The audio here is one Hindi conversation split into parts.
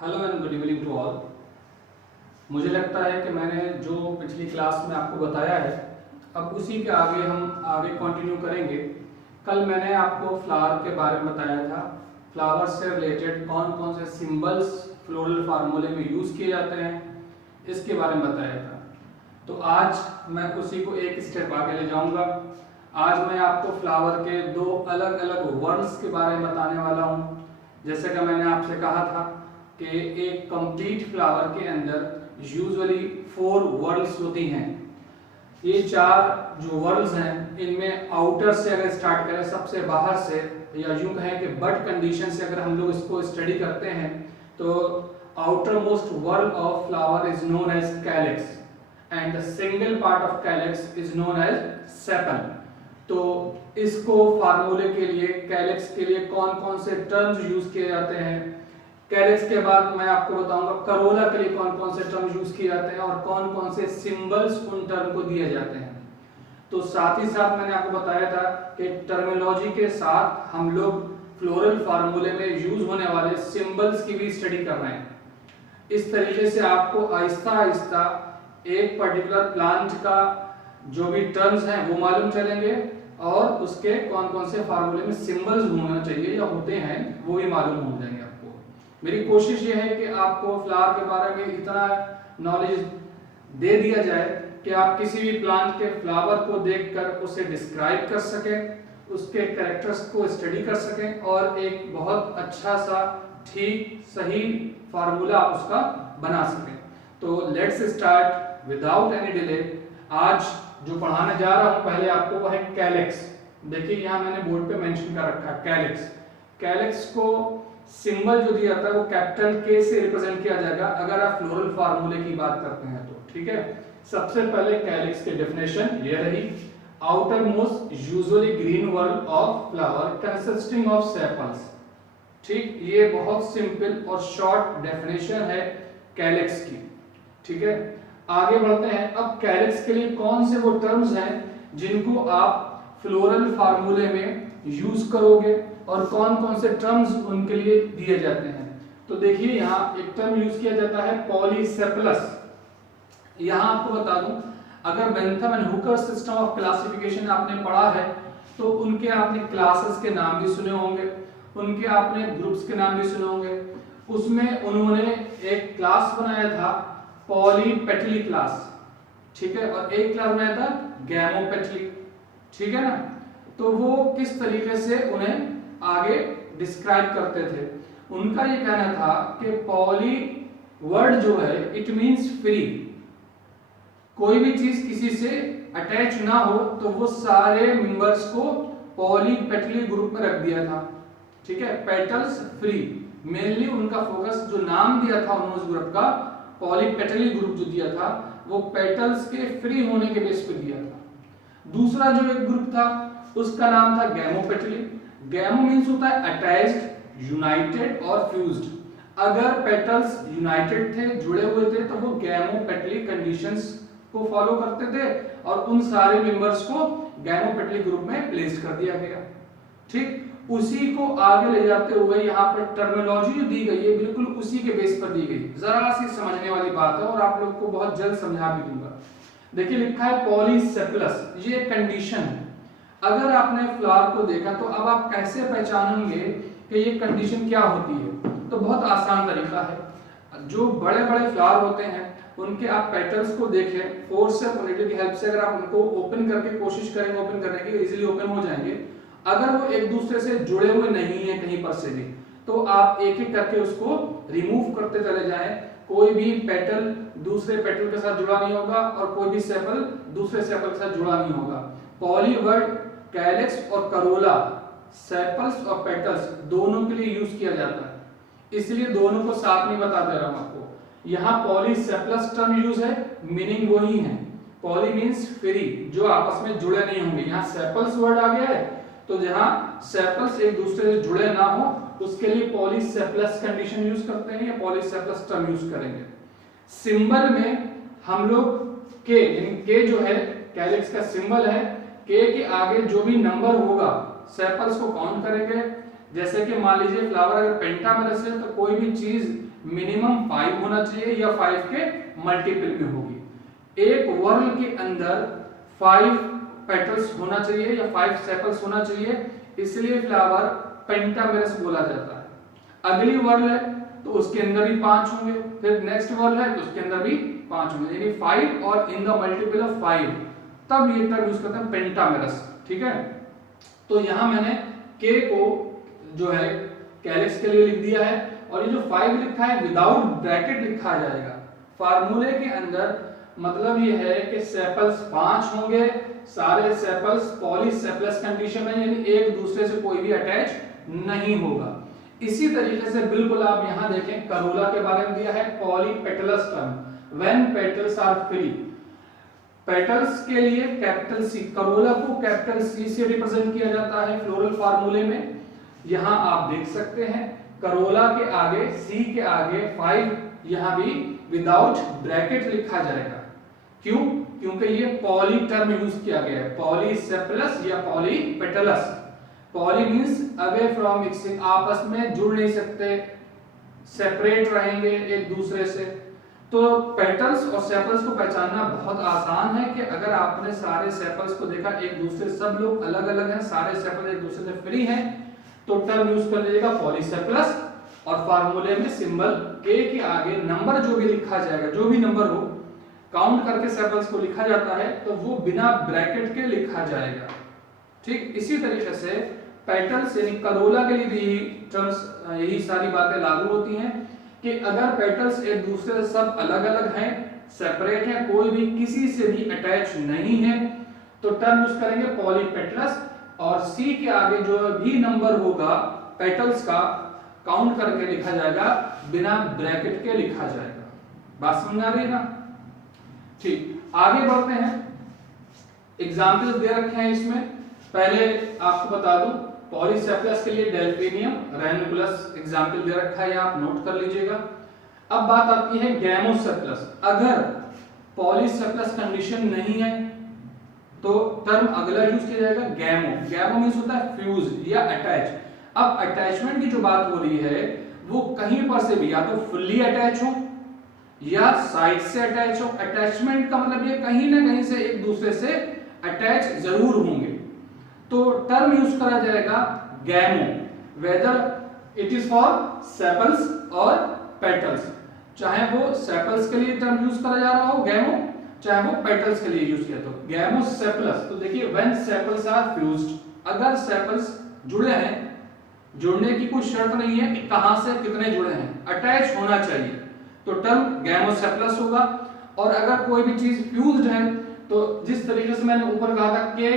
Hello and good evening to all. मुझे लगता है कि मैंने जो पिछली क्लास में आपको बताया है अब उसी के आगे हम आगे कंटिन्यू करेंगे। कल मैंने आपको फ्लावर के बारे में बताया था, फ्लावर से रिलेटेड कौन कौन से सिंबल्स फ्लोरल फार्मूले में यूज़ किए जाते हैं इसके बारे में बताया था। तो आज मैं उसी को एक स्टेप आगे ले जाऊंगा। आज मैं आपको फ्लावर के दो अलग अलग वर्ड्स के बारे में बताने वाला हूँ। जैसे कि मैंने आपसे कहा था कि एक कंप्लीट फ्लावर के अंदर यूजुअली 4 वर्ड्स होती हैं। ये 4 जो वर्ड्स हैं इनमें आउटर से अगर स्टार्ट करें, सबसे बाहर से, या यूं कहें कि बड कंडीशन से अगर हम लोग इसको स्टडी करते हैं तो outermost whorl of flower is known as calyx and the single part of calyx is known as sepal. तो इसको फार्मूले के लिए, कैलिक्स के लिए कौन कौन से टर्म्स यूज किए जाते हैं, कैलिक्स के बाद मैं आपको बताऊंगा करोला के लिए कौन कौन से टर्म यूज किए जाते हैं और कौन कौन से सिंबल्स उन टर्म को दिए जाते हैं। तो साथ ही साथ मैंने आपको बताया था कि टर्मिनोलॉजी के साथ हम लोग फ्लोरल फार्मूले में यूज होने वाले सिंबल्स की भी स्टडी कर रहे हैं। इस तरीके से आपको आहिस्ता आहिस्ता एक पर्टिकुलर प्लांट का जो भी टर्म्स हैं वो मालूम चलेंगे और उसके कौन कौन से फार्मूले में सिंबल्स होना चाहिए या होते हैं वो भी मालूम हो जाएंगे आपको। मेरी कोशिश ये है कि आपको फ्लावर के बारे में इतना नॉलेज दे दिया जाए कि आप किसी भी प्लांट के फ्लावर को देखकर उसे डिस्क्राइब कर सकें, उसके कैरेक्टर्स को स्टडी कर सकें और एक बहुत अच्छा सा ठीक सही फार्मूला उसका बना सकें। तो let's start without any delay. आज जो पढ़ाने जा रहा हूं पहले आपको वो है कैलिक्स। देखिए यहाँ मैंने बोर्ड पे मेंशन कर रखा है कैलिक्स। कैलिक्स को सिंबल जो दिया जाता है वो कैपिटल के से रिप्रेजेंट किया जाएगा अगर आप फ्लोरल फार्मूले की बात करते हैं तो। ठीक है, सबसे पहले कैलिक्स की डेफिनेशन ये रही, outer most usually green word of flower consisting of sepals. ठीक, ये बहुत सिंपल और शॉर्ट डेफिनेशन है कैलिक्स की। ठीक है, आगे बढ़ते हैं। अब कैलिक्स के लिए कौन से वो टर्म्स हैं जिनको आप फ्लोरल फार्मूले में यूज करोगे और कौन कौन से टर्म्स उनके लिए दिए जाते हैं। तो देखिए यहाँ एक टर्म यूज किया जाता है पॉलीसेपलस। यहाँ आपको बता दूं, अगर Bentham and Hooker system of classification आपने पढ़ा है तो उनके आपने क्लासेस के नाम भी सुने होंगे, उनके आपने ग्रुप्स के नाम भी सुने होंगे। उसमें उन्होंने एक क्लास बनाया था पॉलीपेटली क्लास। ठीक है, और एक क्लास बनाया था गैमोपेटली। ठीक है ना, तो वो किस तरीके से उन्हें आगे डिस्क्राइब करते थे। उनका ये कहना था कि पॉली वर्ड जो है इट मींस फ्री। कोई भी चीज किसी से अटैच ना हो तो वो सारे मेंबर्स को पॉलीपेटली ग्रुप में रख दिया था। ठीक है, पेटल्स फ्री, मेनली उनका फोकस जो नाम दिया था उन्होंने उस ग्रुप का पॉलीपेटली ग्रुप जो दिया था वो पेटल्स के फ्री होने के बेस पे दिया था। दूसरा जो एक ग्रुप था उसका नाम था गैमोपेटली। गैमो मींस होता है अटैच्ड, यूनाइटेड और फ्यूज्ड। अगर पेटल्स यूनाइटेड थे, जुड़े हुए थे, तो वो गैमोपेटली कंडीशंस को फॉलो करते थे और उन सारे मेंबर्स को गैमोपेटली ग्रुप में प्लेस कर दिया गया। ठीक, उसी को आगे ले जाते हुए यहाँ पर टर्मिनोलॉजी जो दी गई है बिल्कुल उसी के बेस पर दी गई। जरा सी समझने वाली बात है और आप लोग को बहुत जल्द समझा भी दूंगा। देखिए लिखा है पॉलीसेपलस, ये कंडीशन है। अगर आपने फ्लावर को देखा तो अब आप कैसे पहचानेंगे कि ये कंडीशन क्या होती है। तो बहुत आसान तरीका है। जो बड़े बड़े फ्लावर होते हैं उनके आप पेटल्स को देखें, फोर्स से पोलेटिव की हेल्प से अगर आप उनको ओपन करके कोशिश करेंगे ओपन करने की, इजीली ओपन हो जाएंगे। अगर वो एक दूसरे से जुड़े हुए नहीं है कहीं पर से भी तो आप एक एक करके उसको रिमूव करते चले जाएं। कोई भी पेटल दूसरे पेटल के साथ जुड़ा नहीं होगा और कोई भी सेपल दूसरे सेपल के साथ जुड़ा नहीं होगा। पॉली वर्ड कैलिक्स और करोला, सेपल्स और पेटल्स दोनों के लिए यूज किया जाता है, इसलिए दोनों को साथ में बता दे रहा हूं आपको। यहाँ पॉलीसेपलस टर्म यूज है, मीनिंग वही है। पॉली मींस फ्री, जो आपस में जुड़े नहीं होंगे। यहाँ सेपल्स वर्ड आ गया है तो जहां सेपल्स एक दूसरे से जुड़े ना हो उसके लिए पॉलीसेपलस कंडीशन यूज करते हैं या पॉलीसेपलस टर्म यूज करेंगे। सिंबल में हम लोग के जो है कैलिक्स का सिंबल है, के आगे जो भी नंबर होगा सेपल्स को काउंट करेंगे। जैसे कि मान लीजिए फ्लावर अगर पेंटामेरस है तो कोई भी चीज मिनिमम 5 होना चाहिए या 5 के मल्टीपल में होगी। एक वर्ल के अंदर 5 पेटल्स होना चाहिए या 5 सेपल्स होना चाहिए, इसलिए फ्लावर पेंटामेरस बोला जाता है। अगली वर्ल है तो उसके अंदर भी 5 होंगे, फिर नेक्स्ट वर्ल है तो उसके अंदर भी 5 होंगे, यानी 5 और इन द मल्टीपल ऑफ 5, तब ये टर्म यूज करते हैं पेंटामेरस। ठीक है, तो यहां मैंने के को जो है कैलिक्स के लिए लिख दिया है, और ये जो 5 लिखा है विदाउट ब्रैकेट लिखा जाएगा। फार्मूले के अंदर मतलब ये है कि सेपल्स 5 होंगे, सारे सेपल्स पॉलीसेपलस कंडीशन में, यानी एक दूसरे से कोई भी अटैच नहीं होगा। इसी तरीके से बिल्कुल आप यहां देखें, करोला के बारे में दिया है polypetalous term, when petals are free. Petals के लिए कैपिटल सी, करोला को कैपिटल सी से रिप्रेजेंट किया जाता है फ्लोरल फार्मूले में। यहां आप देख सकते हैं करोला के आगे, सी के आगे 5 यहां भी विदाउट ब्रैकेट लिखा जाएगा। क्यों? क्योंकि ये पॉली टर्म यूज किया गया है, पॉलीसेपलस या polypetalous. Poly means away from mixing, आपस में जुड़ नहीं सकते, सेपरेट रहेंगे एक दूसरे से। तो पेटल्स और सेपल्स को पहचानना बहुत आसान है कि अगर आपने सारे सेपल्स को देखा, एक दूसरे सब लोग अलग अलग हैं, सारे सेपल एक दूसरे से फ्री हैं, तो टर्म यूज कर लीजिएगा पॉलीसेपलस, और फार्मूले में सिंबल के के आगे नंबर जो भी लिखा जाएगा, जो भी नंबर हो काउंट करके सेपल्स को लिखा जाता है, तो वो बिना ब्रैकेट के लिखा जाएगा। ठीक इसी तरीके से पेटल्स यानी करोला के लिए भी टर्म्स, यही सारी बातें लागू होती हैं कि अगर पेटल्स एक दूसरे से सब अलग अलग हैं, सेपरेट हैं, कोई भी किसी से भी अटैच नहीं है, तो टर्म यूज करेंगे पॉलीपेटलस, और सी के आगे जो भी नंबर होगा पेटल्स का काउंट करके लिखा जाएगा, बिना ब्रैकेट के लिखा जाएगा। बात समझ आ रही है ना? ठीक, आगे बढ़ते हैं। एग्जाम्पल्स दे रखे हैं इसमें, पहले आपको बता दूं पॉलीसेपलस के लिए डेल्फिनियम रेनिकुलस एग्जाम्पल दे रखा है, आप नोट कर लीजिएगा। अब बात आती है गैमोसेपलस। अगर पॉलीसेपलस कंडीशन नहीं है तो टर्म अगला यूज किया जाएगा गैमो। गैमो मींस होता है फ्यूज या अटैच। अब अटैचमेंट की जो बात हो रही है वो कहीं पर से भी, या तो फुल्ली अटैच हो या साइड से अटैच हो। अटैचमेंट का मतलब ये कहीं ना कहीं से एक दूसरे से अटैच जरूर होंगे, तो टर्म यूज करा जाएगा gamo, whether it is for sepals और पेटल्स। चाहे वो सेपल्स के लिए टर्म यूज करा जा रहा हो गैमो, चाहे वो पेटल्स के लिए यूज किया तो गैमोसेपलस। तो देखिए व्हेन सेपल्स आर फ्यूज्ड, अगर सेपल्स जुड़े हैं, जुड़ने की कोई शर्त नहीं है कि कहां से कितने जुड़े हैं, अटैच होना चाहिए, तो टर्म गैमोसेपलस होगा। और अगर कोई भी चीज फ्यूज्ड है तो जिस तरीके से मैंने ऊपर कहा था कि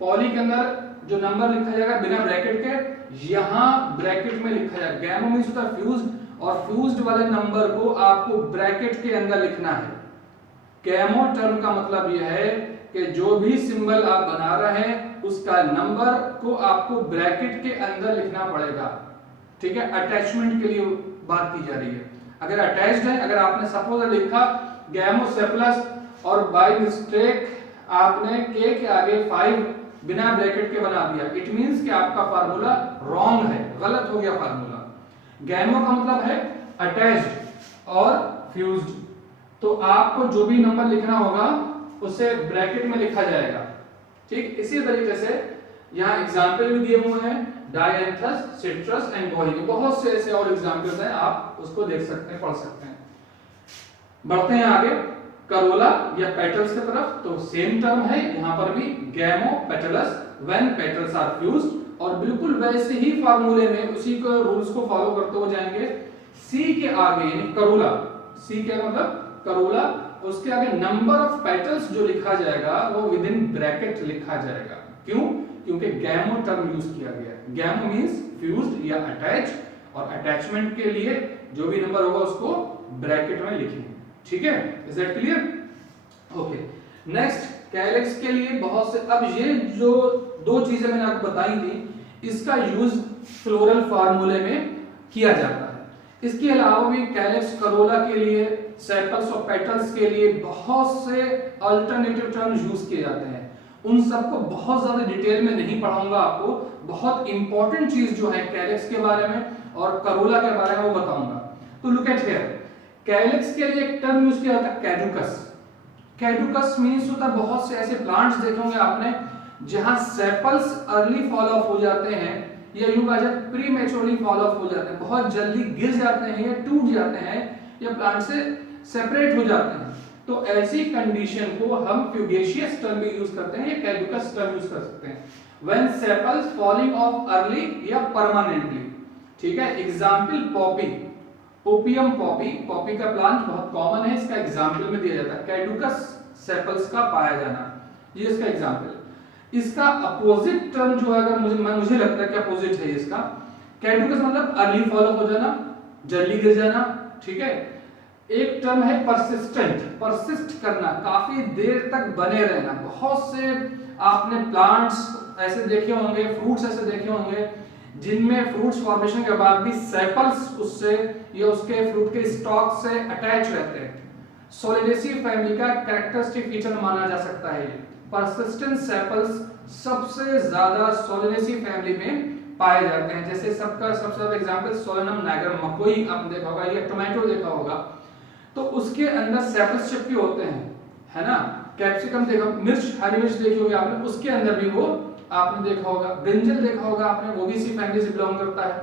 पॉली के अंदर जो नंबर लिखा जाएगा बिना ब्रैकेट के, यहां ब्रैकेट में लिखा जाएगा। गैमो मींस होता है फ्यूज्ड, और फ्यूज्ड वाले नंबर को आपको ब्रैकेट के अंदर लिखना है। गैमो टर्म का मतलब यह है कि जो भी सिंबल आप बना रहे हैं उसका नंबर को आपको ब्रैकेट के अंदर लिखना पड़ेगा। ठीक है, अटैचमेंट के लिए बात की जा रही है। अगर अटैच्ड है, अगर आपने सपोज लिखा गैमोसेपलस और बाय मिस्टेक आपने के आगे 5 बिना ब्रैकेट के बना दिया, इट मींस कि आपका फार्मूला रॉन्ग है, गलत हो गया फार्मूला। गैमो का मतलब है अटैच्ड और फ्यूज्ड, तो आपको जो भी नंबर लिखना होगा उसे ब्रैकेट में लिखा जाएगा। ठीक, इसी तरीके से यहाँ एग्जाम्पल भी दिए हुए हैं, डायएंथस, सिट्रस एंड बोहिनी, बहुत से ऐसे और एग्जाम्पल्स हैं, आप उसको देख सकते हैं, पढ़ सकते हैं। बढ़ते हैं आगे करोला या पेटल्स की तरफ, तो सेम टर्म है यहाँ पर भी gamo petals when petals are fused, और बिल्कुल वैसे ही फार्मूले में उसी को रूल्स को फॉलो करते हुए जाएंगे। सी के आगे यानी करोला, सी के मतलब करोला, उसके आगे नंबर ऑफ पेटल्स जो लिखा जाएगा वो विद इन ब्रैकेट लिखा जाएगा। क्यों? क्योंकि गैमो टर्म यूज किया गया है। गैमो मींस फ्यूज्ड या अटैच, और अटैचमेंट के लिए जो भी नंबर होगा उसको ब्रैकेट में लिखेंगे। ठीक है, is that clear? Okay, next calyx के लिए बहुत से, अब ये जो दो चीजें मैंने आपको बताई थी, इसका यूज फ्लोरल फार्मूले में किया जाता है। इसके अलावा भी कैलिक्स, करोला के लिए, सेपल्स और पेटल्स के लिए बहुत से अल्टरनेटिव टर्म्स यूज किए जाते हैं। उन सबको बहुत ज्यादा डिटेल में नहीं पढ़ाऊंगा आपको, बहुत इंपॉर्टेंट चीज जो है कैलिक्स के बारे में और करोला के बारे में वो बताऊंगा। तो लुक एट हियर, कैलेक्स के लिए एक टर्म यूज किया जाता है कैडुकस। कैडुकस मींस होता है, बहुत से ऐसे प्लांट्स देखे होंगे आपने जहां सेपल्स अर्ली फॉल ऑफ हो जाते हैं, या यूं कहा जाए प्रीमेच्योरली फॉल ऑफ हो जाते हैं, बहुत जल्दी गिर जाते हैं या टूट जाते हैं या प्लांट से सेपरेट हो जाते हैं। तो ऐसी कंडीशन को हम फ्यूगेशियस टर्म भी यूज करते हैं या कैडुकस टर्म यूज कर सकते हैं। When sepals falling of early या परमानेंटली, ठीक है। Example Poppy, opium Poppy, Poppy का प्लांट बहुत कॉमन है, इसका एग्जांपल में दिया जाता है कैडुकस सेपल्स का पाया जाना, ये इसका एग्जांपल। इसका अपोजिट टर्म जो है, अगर मुझे लगता है कि अपोजिट है इसका, कैडुकस मतलब अर्ली फॉल ऑफ हो जाना, जल्दी गिर जाना, ठीक है। एक टर्म है परसिस्टेंट, परसिस्ट करना, काफी देर तक बने रहना। बहुत से आपने प्लांट्स ऐसे देखे होंगे, फ्रूट्स ऐसे देखे होंगे जिनमें फ्रूट्स फॉर्मेशन के बाद भी सेपल्स उससे या उसके फ्रूट के स्टॉक से अटैच रहते हैं। सोलिनेसी फैमिली का कैरेक्टरिस्टिक फीचर माना जा सकता है। परसिस्टेंट सेपल्स सबसे ज्यादा सोलिनेसी फैमिली में पाए जाते हैं। जैसे सबसे ज्यादा एग्जांपल सोलेनम नाइगर, मकोई आपने देखा होगा या टोमेटो देखा होगा, तो उसके अंदर सेपल्स चिपके होते हैं, है ना। कैप्सिकम देखा, मिर्च, हरी मिर्च देखी होगी आपने, उसके अंदर भी वो आपने देखा होगा। ब्रिंजल देखा होगा आपने, वो भी इसी फैमिली से बिलोंग करता है।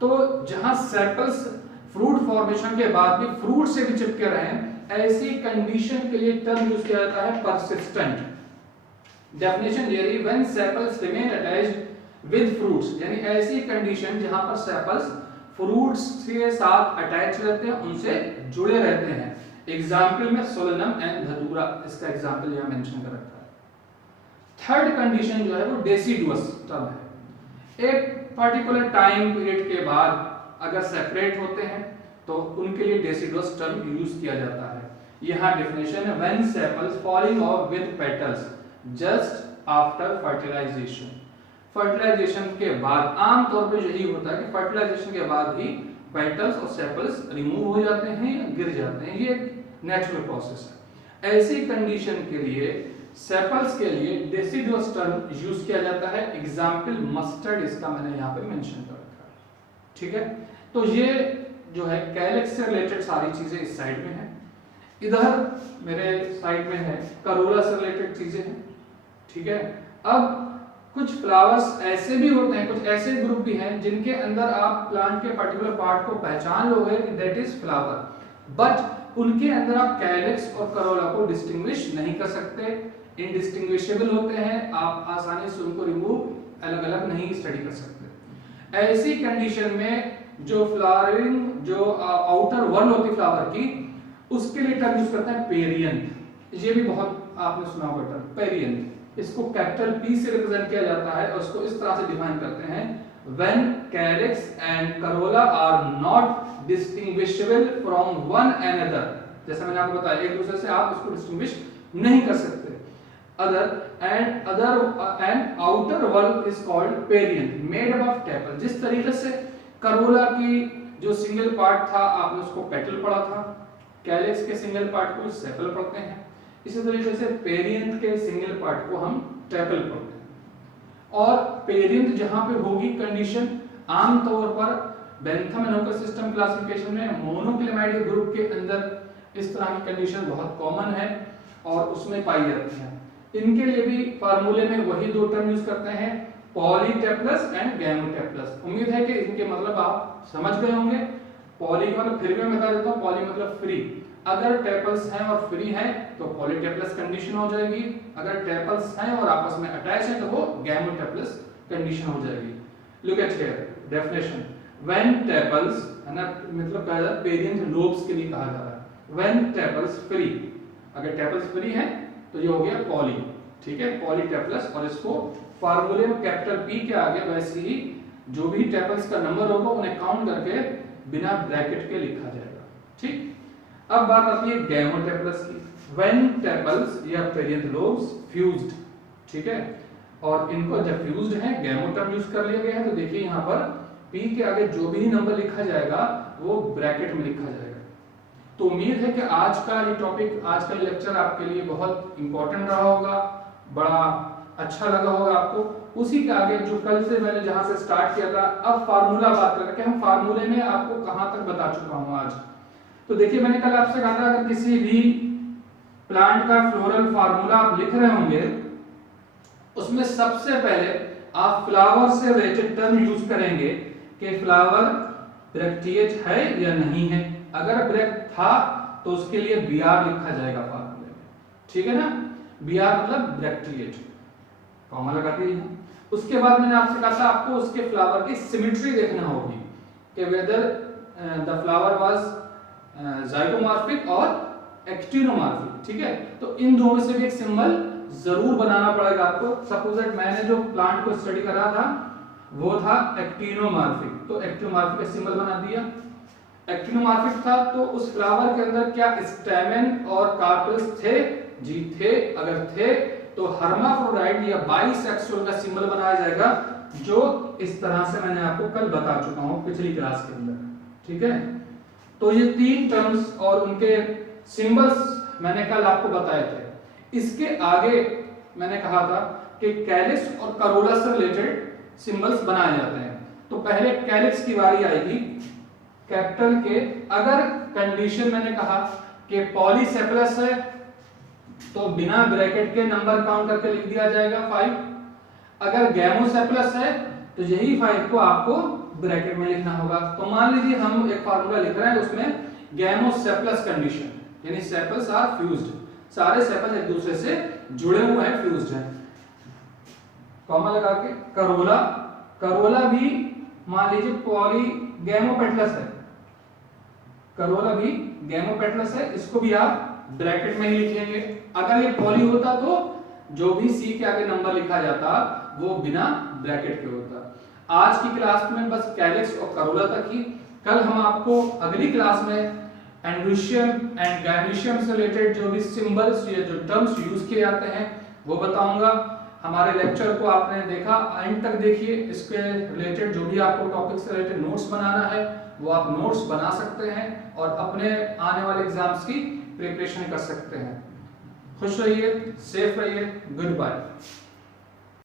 तो जहां सेपल्स फ्रूट फॉर्मेशन के बाद भी फ्रूट से भी चिपके रहे, ऐसी कंडीशन के लिए टर्म यूज किया जाता है परसिस्टेंट। डेफिनेशन दियरी, when sepals remain attached with fruits, यानी ऐसी कंडीशन जहां पर सेपल्स फ्रूट्स के साथ अटैच रहते हैं, उनसे जुड़े रहते हैं। एग्जांपल में सोलेनम एंड धतूरा, इसका एग्जांपल यहां मेंशन कर रखा है। थर्ड कंडीशन जो है वो डेसिडुअस टर्म है। एक पर्टिकुलर टाइम पीरियड के बाद अगर सेपरेट होते हैं तो उनके लिए डेसिडुअस टर्म यूज किया जाता है। यहां डेफिनेशन है, when sepals falling off with petals just after fertilization. Fertilization के बाद, आमतौर पे यही होता है कि फर्टिलाइजेशन के बाद ही पेटल्स और सेपल्स रिमूव हो जाते हैं या गिर जाते हैं, ये एक नेचुरल प्रोसेस है। ऐसी कंडीशन के लिए सेपल्स के लिए डेसिडुअस टर्म यूज किया जाता है। एग्जांपल मस्टर्ड, इसका मैंने यहाँ पे मेंशन कर रखा है, ठीक है। तो ये जो है कैलेक्स से रिलेटेड सारी चीजें इस साइड में है। इधर मेरे साइड में है करोला से रिलेटेड चीजें हैं, ठीक है। अब कुछ फ्लावर्स ऐसे भी होते हैं, कुछ ऐसे ग्रुप भी हैं जिनके अंदर आप प्लांट के पर्टिकुलर पार्ट को पहचान लोगे दैट इज फ्लावर, बट उनके अंदर आप कैलेक्स और करोला को डिस्टिंग्विश नहीं कर सकते, इनडिस्टिंग्विशेबल होते हैं, आप आसानी से उनको रिमूव अलग अलग नहीं स्टडी कर सकते। ऐसी कंडीशन में जो फ्लावरिंग, जो आउटर वर्ल होती है फ्लावर की, उसके लिए टर्म यूज करते हैं पेरियंथ। ये भी बहुत आपने सुना होगा टर्म पेरियंथ। इसको कैपिटल पी से रिप्रेजेंट किया जाता है और इसको इस तरह से डिफाइन करते हैं, when calyx and corolla are not distinguishable from one another. जैसा मैंने आपको बताया, एक दूसरे से आप उसको डिस्टिंग्विश नहीं कर सकते। And outer whorl is called perianth made up of tepal. जिस तरीके से करोला की जो सिंगल पार्ट था आपने उसको पेटल पढ़ा था, कैलेक्स के सिंगल पार्ट को सेपल पढ़ते हैं, इसी तरीके से पेरियंथ के सिंगल पार्ट को हम टेपल पढ़ते हैं। और पेरियंथ जहां पे होगी कंडीशन, आमतौर पर बेंथम एंड होकर सिस्टम क्लासिफिकेशन में मोनोक्लेमाइड ग्रुप के अंदर इस तरह की कंडीशन बहुत कॉमन है और उसमें पाई जाती है। इनके लिए भी फार्मूले में वही दो टर्म यूज करते हैं, पॉलीटेप्लस एंड गैमोटेप्लस। उम्मीद है कि इनके मतलब आप समझ गए होंगे। पॉली का मतलब फिर भी मैं बता देता हूं, पॉली मतलब फ्री। अगर टेपल्स हैं और फ्री हैं तो पॉलीटेप्लस कंडीशन हो जाएगी, अगर टेपल्स हैं और आपस में अटैच है तो वो गैमोटेप्लस कंडीशन हो जाएगी। Look at here definition, when tepals, है ना, मतलब कहा जाता है पेरियंथ लोब्स के लिए कहा जा रहा है। व्हेन टेपल्स फ्री, अगर टेपल्स फ्री हैं तो ये हो गया पॉली, ठीक है, पॉलीटेप्लस। और इसको फार्मूले में कैपिटल पी के आगे वैसे ही जो भी टेपल्स का नंबर होगा उन्हें काउंट करके बिना ब्रैकेट के लिखा जाएगा, ठीक। अब बात आती है गैमोटेप्लस की। व्हेन टेपल्स या पेरियंथ लोब्स फ्यूज्ड, ठीक है, और इनको जब फ्यूज्ड है गैमो टर्म यूज कर लिया गया है, तो देखिए यहाँ पर पी के आगे जो भी नंबर लिखा जाएगा वो ब्रैकेट में लिखा जाएगा। तो उम्मीद है कि आज का ये टॉपिक, आज का ये लेक्चर आपके लिए बहुत इंपॉर्टेंट रहा होगा, बड़ा अच्छा लगा होगा आपको। उसी के आगे जो कल से मैंने जहां से स्टार्ट किया था, अब फार्मूला बात करें कि हम फार्मूले में आपको कहां तक बता चुका हूं आज। तो देखिए मैंने कल आपसे कहा था अगर किसी भी प्लांट का फ्लोरल फार्मूला आप लिख रहे होंगे, उसमें सबसे पहले आप फ्लावर से रिलेटेड टर्म यूज करेंगे कि फ्लावर ब्रैक्टिएट है या नहीं है। अगर ब्रैक्ट था तो उसके लिए बीआर लिखा जाएगा फार्मूले में, ठीक है ना। बीआर मतलब ब्रैक्टिएट, कॉमा लगा दिए। उसके बाद मैंने आपसे कहा था आपको उसके फ्लावर की सिमेट्री देखना होगी कि whether the flower was zygomorphic और एक्टिनोमॉर्फिक, ठीक है। तो इन दोनों से भी एक सिंबल जरूर बनाना पड़ेगा आपको। सपोज दैट मैंने जो प्लांट को स्टडी करा था वो था एक्टिनोमॉर्फिक, तो एक्टिनोमॉर्फिक का सिंबल बना दिया। एक्टिनोमॉर्फिक था तो उस फ्लावर के अंदर क्या स्टेमेन और कार्पेल्स थे? जी थे। अगर थे तो हर्माफ्रोडाइट या बाइसेक्सुअल का सिंबल बनाया जाएगा, जो इस तरह से मैंने आपको कल बता चुका हूं पिछली क्लास के अंदर, ठीक है। तो ये तीन टर्म्स और उनके सिंबल्स मैंने कल आपको बताए थे। इसके आगे मैंने कहा था कि कैलिक्स और करोला से रिलेटेड सिंबल्स बनाए जाते हैं। तो पहले कैलिक्स की बारी आएगी, कैपिटल के। अगर कंडीशन मैंने कहा कि पॉलीसेपलस है तो बिना ब्रैकेट के नंबर काउंट करके लिख दिया जाएगा 5। अगर गैमोसेपलस है तो यही 5 को आपको ब्रैकेट में लिखना होगा। तो मान लीजिए हम एक फार्मूला लिख रहे हैं, उसमें गैमोसेपलस कंडीशन, यानी सेपल्स आर फ्यूज्ड, सारे सेपल्स एक दूसरे से जुड़े हुए हैं, फ्यूज्ड हैं, कॉमा लगा के। करोला, करोला भी मान लीजिए पॉलीगैमोपेटलस है, करोला भी गैमोपेटलस है, इसको भी आप ब्रैकेट में ही लिखेंगे। अगर ये पॉली होता तो जो भी सी के आगे नंबर लिखा जाता वो बिना ब्रैकेट के होता। आज की क्लास में बस कैलिक्स और करोला तक ही। कल हम आपको अगली क्लास में एंड्रीशियम एंड गैनीशियम से रिलेटेड जो भी सिंबल्स या जो टर्म्स यूज किए जाते हैं वो बताऊंगा। हमारे लेक्चर को आपने देखा, एंड तक देखिए। इसके रिलेटेड जो भी आपको टॉपिक से रिलेटेड नोट्स बनाना है वो आप नोट्स बना सकते हैं और अपने आने वाले एग्जाम्स की प्रिपरेशन कर सकते हैं। खुश रहिए, सेफ रहिए, गुड बाय।